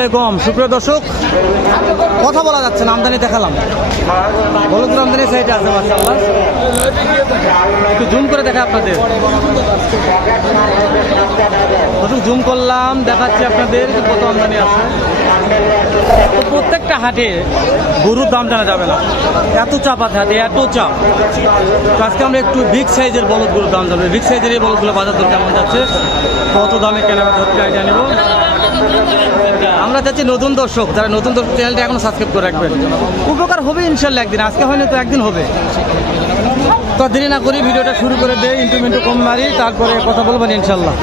আলাইকুম। সুপ্রিয় দর্শক, কথা বলা যাচ্ছে না, আমদানি দেখালাম। বলদ আমদানি সাইডে আছে একটু জুম করে দেখা আপনাদের। জুম করলাম, দেখাচ্ছি আপনাদের কত আমদানি আছে। প্রত্যেকটা হাটে গরুর দাম জানা যাবে না। এত চাপ আছে হাটে, এত চাপ। আজকে আমরা একটু বিগ সাইজের বলদ গরুর দাম জানব। বিগ সাইজের এই বলদগুলো বাজার দর কেমন যাচ্ছে? কত দামে কেনা হচ্ছে আইডিয়া নেব আমরা চাচ্ছি নতুন দর্শক, যারা নতুন দর্শক চ্যানেলটা এখনও সাবস্ক্রাইব করে রাখবেন। উপকার হবে ইনশাল্লাহ একদিন, আজকে হয়নি তো একদিন হবে। তো দেরি না করি ভিডিওটা শুরু করে দেই ইন্টু মিন্টু কম মারি তারপরে কথা বলবেন ইনশাল্লাহ।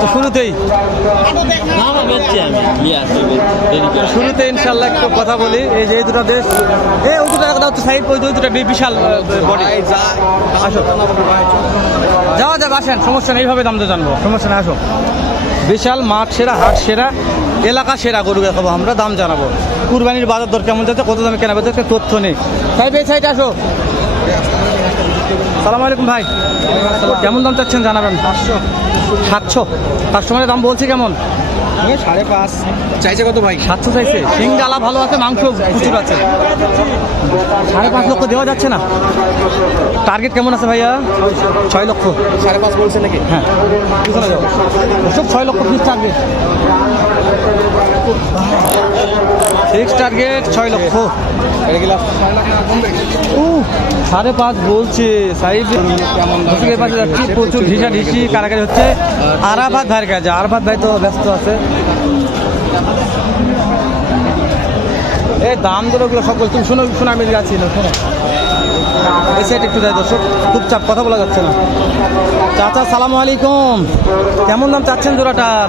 তো শুরুতেই। শুরুতে ইনশাল্লাহ একটু কথা বলি, এই যে এই দুটো দেশ, এই ওই দুটো একটা হচ্ছে সাইড ওই দুটো বিশাল বডি আসো। যাওয়া যাবে আসেন, সমস্যা নেই, এইভাবে দাম তো জানব। সমস্যা নেই, আসো। বিশাল মাঠ সেরা হাট সেরা এলাকা সেরা গরু দেখাবো আমরা দাম জানাব। কুরবানির বাজার দর কেমন যাচ্ছে কত দামে কেনা বেচা তথ্য নেই। তাই এই সাইড আসো। সালাম আলাইকুম ভাই। কেমন দাম চাচ্ছেন জানাবেন? সাতশো। সাতশো কাস্টমারের দাম বলছে কেমন? সাড়ে পাঁচ। চাইছে কত ভাই? সাতশো চাইছে। শিং ডালা ভালো আছে মাংস প্রচুর আছে। সাড়ে পাঁচ লক্ষ দেওয়া যাচ্ছে না টার্গেট কেমন আছে ভাইয়া ছয় লক্ষ সাড়ে পাঁচ বলছে নাকি হ্যাঁ ওসব ছয় লক্ষ ফিক্স টার্গেট ফিক্স টার্গেট ছয় লক্ষ সাড়ে পাঁচ বলছে সাইড যাচ্ছি প্রচুর ঢিসা ঢিসি কারাকারি হচ্ছে আরাফাত ভাইয়ের কাছে আরাফাত ভাই তো ব্যস্ত আছে এই দাম দরগুলো সকল তুমি শোনো শোনা মিল যাচ্ছি না শোনো। এই সাইড একটু দেয় দর্শক খুব চাপ কথা বলা যাচ্ছে না। চাচা সালাম আলাইকুম। কেমন দাম চাচ্ছেন জোড়াটার?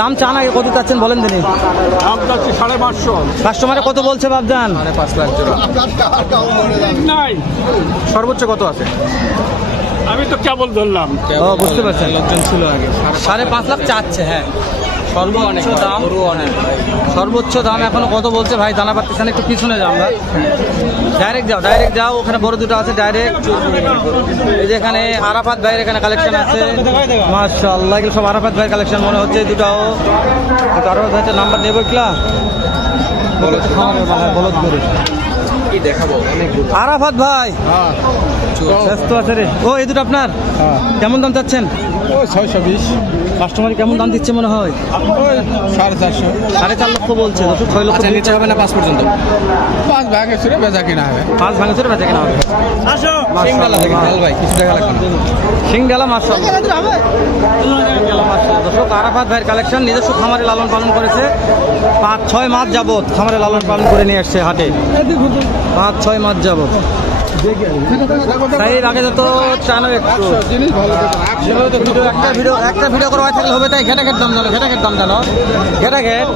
দাম চান আগে কত চাচ্ছেন বলেন দিনি দাম যাচ্ছে সাড়ে পাঁচশো। কাস্টমারে কত বলছে বাবজান? সাড়ে পাঁচ লাখ জোড়া। নাই। সর্বোচ্চ কত আছে? আমি তো কেবল ধরলাম। ও বুঝতে পারছেন। লোকজন ছিল আগে সাড়ে পাঁচ লাখ চাচ্ছে হ্যাঁ। সর্বোচ্চ দাম? সর্বোচ্চ দাম এখনও কত বলছে ভাই? জানা পাচ্ছেন একটু পিছনে যাও আমরা। ডাইরেক্ট যাও ডাইরেক্ট যাও ওখানে বড় দুটো আছে ডাইরেক্ট এই যে এখানে আরাফাত ভাইয়ের এখানে কালেকশন আছে। এগুলো সব আরাফাত ভাইয়ের কালেকশন মনে হচ্ছে দুটাও। আরাফাত ভাইয়ের নাম্বার নেব কিলা খাওয়াবে মানে করে কি দেখাবো আরাফাত ভাই। হ্যাঁ ব্যস্ত আছে রে। ও এই দুটো আপনার? কেমন দাম চাচ্ছেন? ছয়শো বিশ। কাস্টমার কেমন দাম দিচ্ছে মনে হয়? সাড়ে চারশো। সাড়ে চার লক্ষ বলছে ছয় লক্ষ আচ্ছা নিতে হবে না পাঁচ পর্যন্ত? পাঁচ ভাগে ছিল বেচা কিনা হবে। পাঁচ ভাঙে চলে বেঁচে কেনা হবে। সিংডালা দর্শক আরাফাত ভাইয়ের কালেকশন নিজস্ব খামারে লালন পালন করেছে। পাঁচ ছয় মাস যাবত খামারে লালন পালন করে নিয়ে আসছে হাটে। পাঁচ ছয় মাস যাবত। তাই আগে চানো একটু ভিডিও একটা ভিডিও একটা ভিডিও করা থাকলে হবে তাই ঘেটা ঘেট দাম জানো ঘেটা ঘেট দাম জানো। ঘেটা ঘেট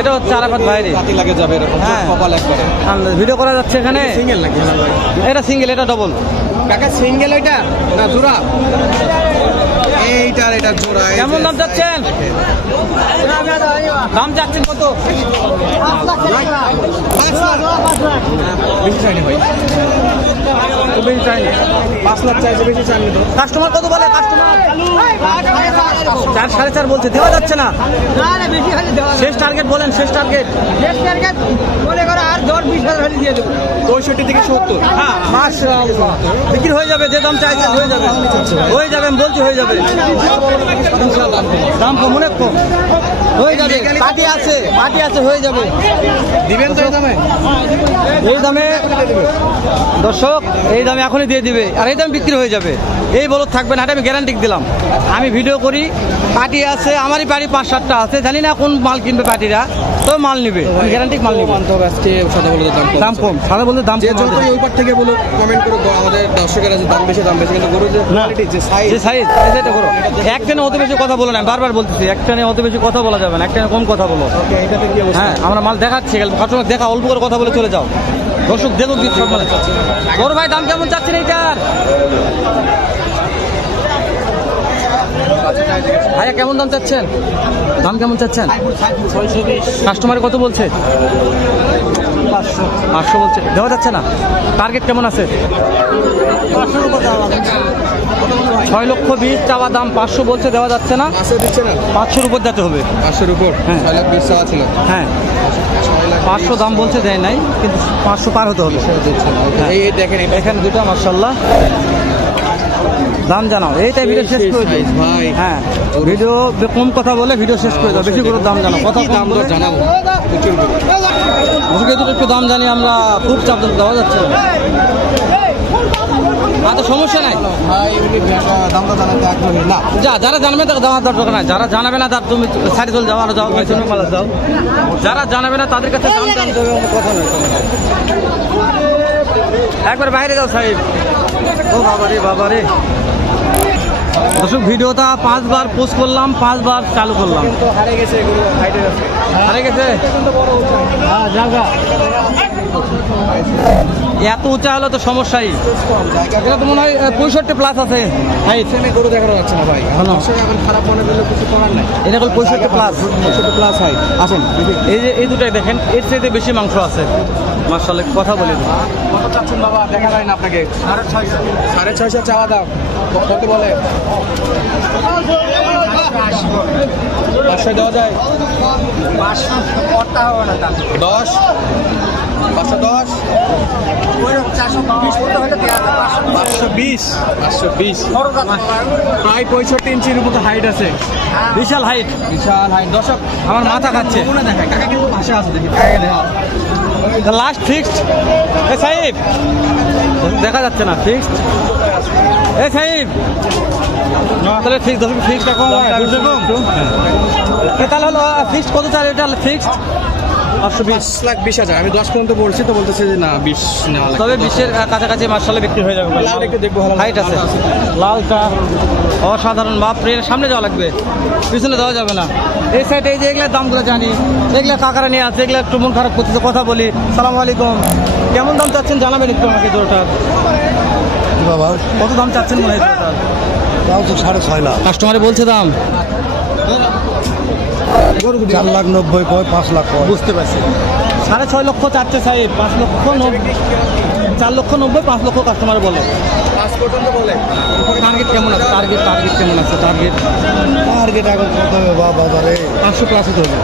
এটা হচ্ছে আরাফাত লাগে যাবে এরকম হ্যাঁ। কপাল একবারে ভিডিও করা যাচ্ছে এখানে। সিঙ্গেল নাকি? এটা সিঙ্গেল এটা ডবল কাকা সিঙ্গেল ওইটা না জোড়া? এইটার এটা জোড়া কেমন দাম চাচ্ছেন? দাম চাচ্ছেন কত? পাঁচ লাখ। বেশি চাইনি ভাই। বেশি চাইনি। পাঁচ লাখ চাইছে বেশি চাইনি তো। কাস্টমার কত বলে? কাস্টমার চার সাড়ে চার বলছে দেওয়া যাচ্ছে না। না না বেশি হলে দেওয়া শেষ টার্গেট বলেন শেষ টার্গেট শেষ টার্গেট পঁয়ষট্টি থেকে সত্তর। হ্যাঁ বিক্রি হয়ে যাবে যে দাম চাইছে হয়ে যাবে। হয়ে যাবে আমি বলছি হয়ে যাবে। দাম কম অনেক কম। হয়ে যাবে পার্টি আছে পার্টি আছে হয়ে যাবে। দিবেন তো এই দামে? এই দামে দর্শক এই দামে এখনই দিয়ে দিবে। আর এই দামে বিক্রি হয়ে যাবে। এই বলত থাকবে না আমি গ্যারান্টি দিলাম। আমি ভিডিও করি পার্টি আছে আমারই বাড়ি পাঁচ সাতটা আছে। জানি না কোন মাল কিনবে পার্টিরা। তো মাল নিবে। গ্যারান্টি মাল নিবে। হবে আজকে সাদা বলে দাম দাম কম সাদা বলতে দাম যে যতই ওই পার থেকে বলুক কমেন্ট করুক আমাদের দর্শকেরা যে দাম বেশি দাম বেশি কিন্তু গরুর যে কোয়ালিটি যে সাইজ যে সাইজ সেটা করো। একটানে অত বেশি কথা বলো না বারবার বলতেছি একটানে অত বেশি কথা বলা যাবে না একটানে কম কথা বলো। এটাতে কি অবস্থা? হ্যাঁ আমরা মাল দেখাচ্ছি কাস্টমার দেখা অল্প করে কথা বলে চলে যাও। দর্শক দেখুক দিন সব মাল ওর ভাই দাম কেমন চাচ্ছেন এইটার? ভাইয়া কেমন দাম চাচ্ছেন? দাম কেমন চাচ্ছেন? কাস্টমারে কত বলছে? পাঁচশো বলছে। দেওয়া যাচ্ছে না? টার্গেট কেমন আছে? ছয় লক্ষ বিশ চাওয়া দাম পাঁচশো বলছে দেওয়া যাচ্ছে না? পাঁচশোর উপর যেতে হবে। পাঁচশোর উপর? হ্যাঁ। ছয় লাখ বিশ চাওয়া ছিল। হ্যাঁ। পাঁচশো দাম বলছে দেয় নাই কিন্তু পাঁচশো পার হতে হবে। এই দেখেন এখানে দুটা মার্শাল্লাহ দাম জানাও। এইটাই ভিডিও শেষ করে দিই ভাই। হ্যাঁ ভিডিও কম কথা বলে ভিডিও শেষ করে দাও। বেশি করে দাম জানাও কথা দাম জানাব। মুরগি দুটো একটু দাম জানি আমরা খুব চাপ দাম দেওয়া যাচ্ছে না। তো সমস্যা নাই। যা যারা জানবে তাকে দেওয়ার দরকার নাই। যারা জানাবে না তার তুমি সাইড চল যাও আর যাও পেছনে মালা যাও। যারা জানাবে না তাদের কাছে দাম জানতে হবে কোনো কথা নয়। একবার বাইরে যাও সাহেব। ও বাবারে বাবারে। দর্শক ভিডিওটা পাঁচবার পোস্ট করলাম পাঁচবার চালু করলাম। হারে গেছে হারে গেছে? হ্যাঁ এত উঁচা হলে তো সমস্যাই। এটা তো মনে হয় পঁয়ষট্টি প্লাস আছে। গরু দেখানো যাচ্ছে না ভাই। এখন? খারাপ মনে করলে কিছু করার নাই। এটা হল পঁয়ষট্টি প্লাস পঁয়ষট্টি প্লাস আসেন এই যে এই দুটাই দেখেন এর চাইতে বেশি মাংস আছে। মার্শাল্লাহ কথা বলে। কত চাচ্ছেন বাবা? দেখা যায় না আপনাকে। সাড়ে ছয়শো সাড়ে ছয়শো চাওয়া দাম কত বলে? পাঁচশো দেওয়া যায়? দশ? পাঁচশো দশ? পাঁচশো বিশ? পাঁচশো বিশ। প্রায় পঁয়ষট্টি ইঞ্চির মতো হাইট আছে। বিশাল হাইট বিশাল হাইট দর্শক আমার মাথা খাচ্ছে দেখায়। কাকা কিন্তু ভাষা আছে দেখি। লাস্ট ফিক্সড সাহেব দেখা যাচ্ছে না ফিক্সড এ সাহেব। তাহলে ফিক্স দশ ফিক্সড এখন কম? এ তাহলে হলো ফিক্সড কত চাল? এটা ফিক্সড পাঁচশো বিশ। লাখ বিশ হাজার। আমি দশ পর্যন্ত বলছি তো বলতেছে যে না বিশ নেওয়া তবে বিশের কাছাকাছি মার্শালে বিক্রি হয়ে যাবে। লাল একটু দেখব হাইট আছে। লালটা অসাধারণ। এর সামনে যাওয়া লাগবে। পিছনে দেওয়া যাবে না। এই সাইডে এই যে এগুলোর দামগুলো জানি। এগুলো কাকারা নিয়ে আছে এগুলো একটু মন খারাপ করতেছে কথা বলি। সালাম আলাইকুম। কেমন দাম চাচ্ছেন? জানাবেন একটু আমাকে জোরটার বাবা কত দাম চাচ্ছেন মনে হয়? তাও তো সাড়ে ছয় লাখ। কাস্টমারে বলছে দাম। চার লাখ নব্বই কয় পাঁচ লাখ কয়। বুঝতে পারছি। সাড়ে ছয় লক্ষ চাচ্ছে সাহেব পাঁচ লক্ষ নব্বই। চার লক্ষ নব্বই পাঁচ লক্ষ কাস্টমারে বলে। পাঁচ পর্যন্ত বলে? টার্গেট কেমন আছে? টার্গেট টার্গেট কেমন আছে? টার্গেট টার্গেট এখন কত হবে বা বাজারে? পাঁচশো প্লাস হতে হবে।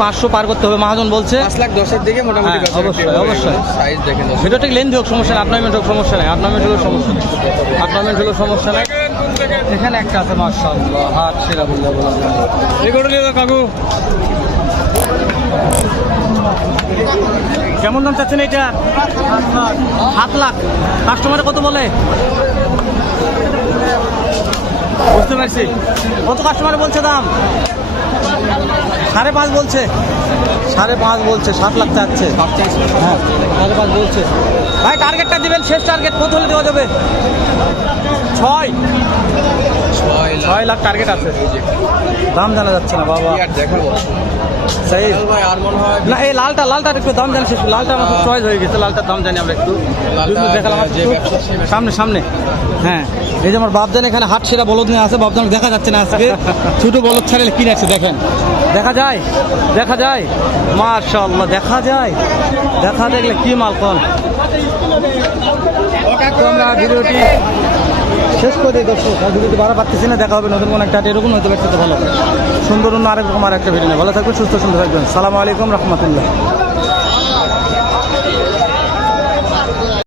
পাঁচশো পার। করতে হবে। মহাজন বলছে পাঁচ লাখ দশের দিকে মোটামুটি হ্যাঁ, অবশ্যই, অবশ্যই। সাইজ ভিডিওটা হোক সমস্যা নেই। আট হোক সমস্যা নেই। আট হলেও সমস্যা নেই। হলেও সমস্যা নেই। এখানে একটা আছে মার্শাল্লাহ হাট সেরা বললে বলা কাকু। কেমন দাম চাচ্ছেন এটা সাত লাখ। কাস্টমারে কত বলে? বুঝতে পারছি। কত কাস্টমারে বলছে দাম? সাড়ে পাঁচ বলছে। সাড়ে পাঁচ বলছে সাত লাখ চাচ্ছে। হ্যাঁ সাড়ে পাঁচ বলছে। ভাই টার্গেটটা দিবেন শেষ টার্গেট কত হলে দেওয়া যাবে? ছয়। ছয় লাখ। ছয় লাখ টার্গেট আছে। দাম জানা যাচ্ছে না বাবা। দেখাবো? সেই লাল ভাই আর হয় না এই লালটা লালটার একটু দাম জানি লালটা আমার খুব চয়েস হয়ে গেছে লালটার দাম জানি আমরা একটু। লালটা দেখালাম। সামনে সামনে। হ্যাঁ এই যে আমার বাপজান এখানে হাট সেরা বলদ নিয়ে আছে বাপজান দেখা যাচ্ছে না আজকে। ছোট বলদ ছাড়লে কি রাখছে দেখেন। দেখা যায় দেখা যায়। মাশাআল্লাহ দেখা যায়। দেখা দেখলে কি মাল কোন আমরা ভিডিওটি শেষ করে দিই দর্শক, আর যদি বাড়া পাচ্ছি না, দেখা হবে নতুন কোনো একটা এরকম হতে পারছে তো ভালো সুন্দর অন্য আরেক রকম আর একটা ভিডিও ভালো থাকবেন, সুস্থ সুন্দর থাকবেন। সালামু আলাইকুম রহমতুল্লাহ।